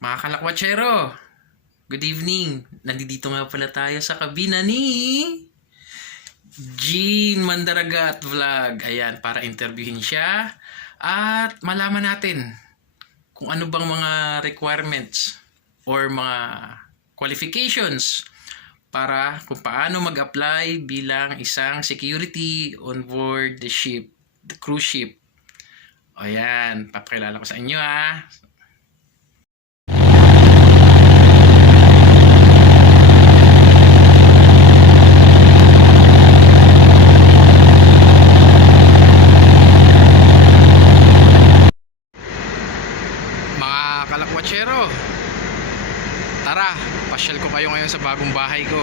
Mga kalakwatsero, good evening. Nandito nga pala tayo sa kabina ni Jean Mandaragat Vlog. Ayan, para interviewin siya at malaman natin kung ano bang mga requirements or mga qualifications para kung paano mag-apply bilang isang security on board the ship, the cruise ship. Ayan, papakilala ko sa inyo ah. Mga kalakwatsero, tara, pasyal ko kayo ngayon sa bagong bahay ko.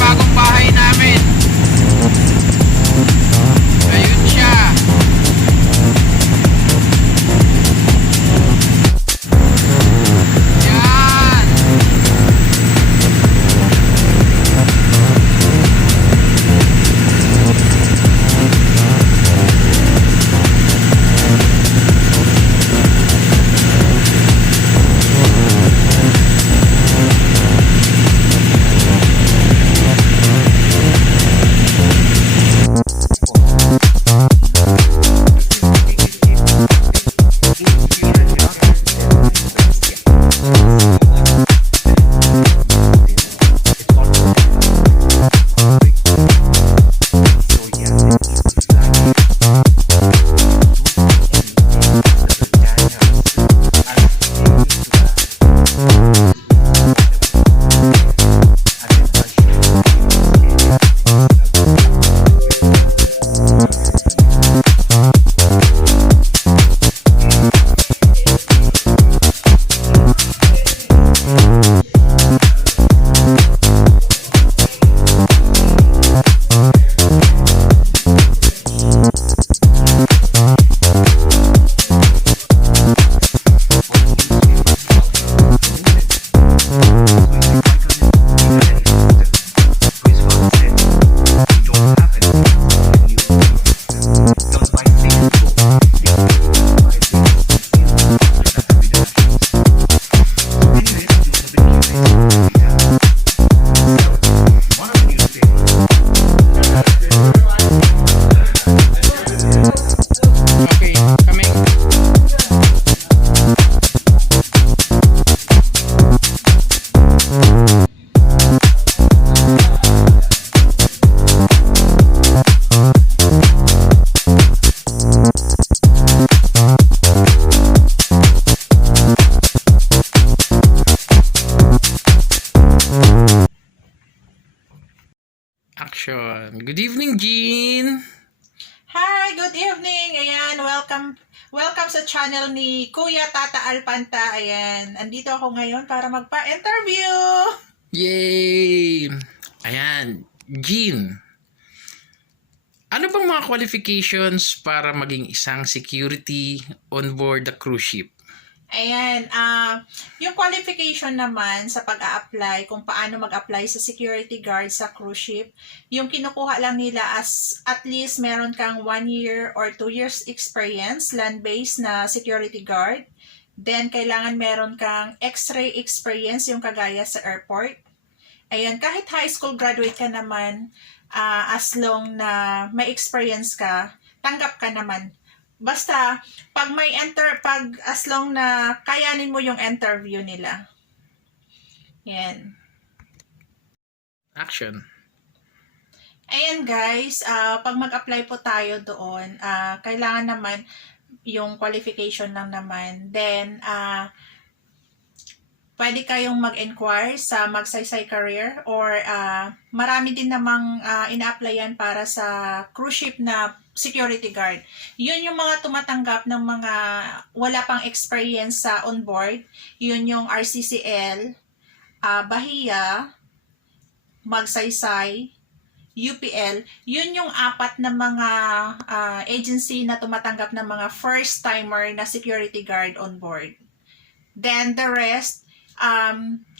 Bagong bahay namin. Ayun siya. Yan. Okay, coming. Action. Good evening, Jean. Hi, good evening. Ayan, welcome sa channel ni Kuya Tata Alpanta. Ayan, andito ako ngayon para magpa-interview. Yay! Ayan, Jean. Ano bang mga qualifications para maging isang security on board the cruise ship? Ayan, yung qualification naman sa pag-a-apply, kung paano mag-apply sa security guard sa cruise ship, yung kinukuha lang nila as at least meron kang 1 year or 2 years experience, land-based na security guard. Then, kailangan meron kang x-ray experience, yung kagaya sa airport. Ayan, kahit high school graduate ka naman, as long na may experience ka, tanggap ka naman. Basta, pag as long na kayanin mo yung interview nila. Yan. Action. Ayan guys, pag mag-apply po tayo doon, kailangan naman yung qualification lang naman. Then, pwede kayong mag-inquire sa Magsaysay Career or marami din namang ina-applyan para sa cruise ship na security guard. Yun yung mga tumatanggap ng mga wala pang experience sa onboard. Yun yung RCCL, Bahia, Magsaysay, UPL. Yun yung apat na mga agency na tumatanggap ng mga first timer na security guard on board. Then the rest,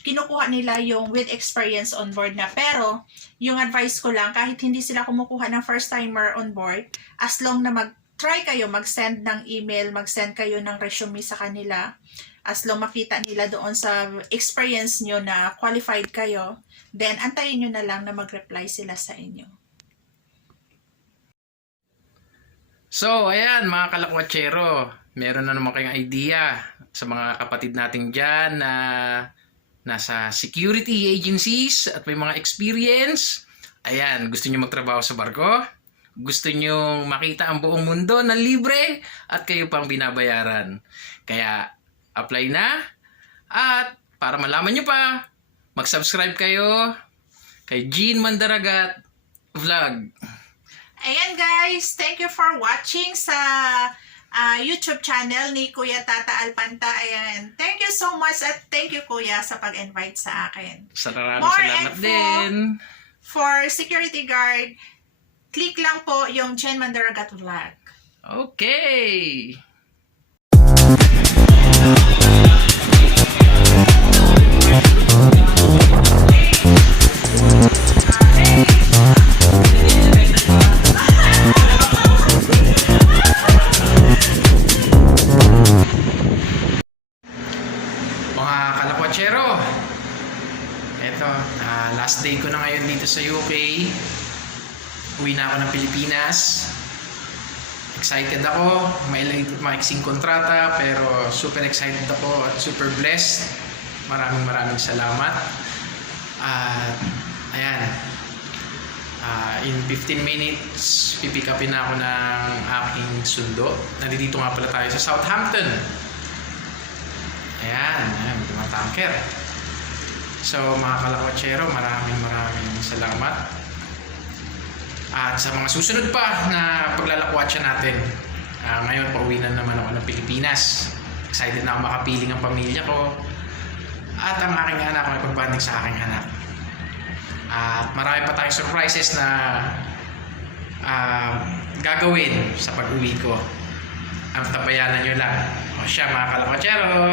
kinukuha nila yung with experience on board na. Pero yung advice ko lang, kahit hindi sila kumukuha ng first timer on board, as long na mag-try kayo, mag-send ng email, mag-send kayo ng resume sa kanila, as long makita nila doon sa experience nyo na qualified kayo, then antayin nyo na lang na mag-reply sila sa inyo. So, ayan mga kalakwatsero, meron na naman kayong idea sa mga kapatid natin dyan na nasa security agencies at may mga experience. Ayan, gusto nyo magtrabaho sa barko? Gusto nyo makita ang buong mundo ng libre at kayo pang binabayaran. Kaya, apply na. At para malaman nyo pa, mag-subscribe kayo kay Jean Mandaragat Vlog. Ayan guys, thank you for watching sa YouTube channel ni Kuya Tata Alpanta. Ayan, thank you so much at thank you Kuya sa pag-invite sa akin. Maraming More salamat info din. For security guard, click lang po yung Jean Mandaragat Vlog. Okay. Mga kalakwatsero, eto, last day ko na ngayon dito sa UK. Uwi na ako ng Pilipinas. Excited ako, may maiksing kontrata, pero super excited ako at super blessed. Maraming salamat. At ayan, in 15 minutes, pipick upin na ako ng aking sundo. Nandito nga pala tayo sa Southampton. Ayan, mga tanker. So mga kalakwatsero, maraming salamat. At sa mga susunod pa na paglalakwatsa natin, ngayon pauwi na naman ako ng Pilipinas. Excited na ako makapiling ang pamilya ko. At ang aking anak, may pagbanding sa aking anak. At marami pa tayong surprises na gagawin sa pag-uwi ko. Ang tabayanan nyo lang. O siya mga kalakwatsero.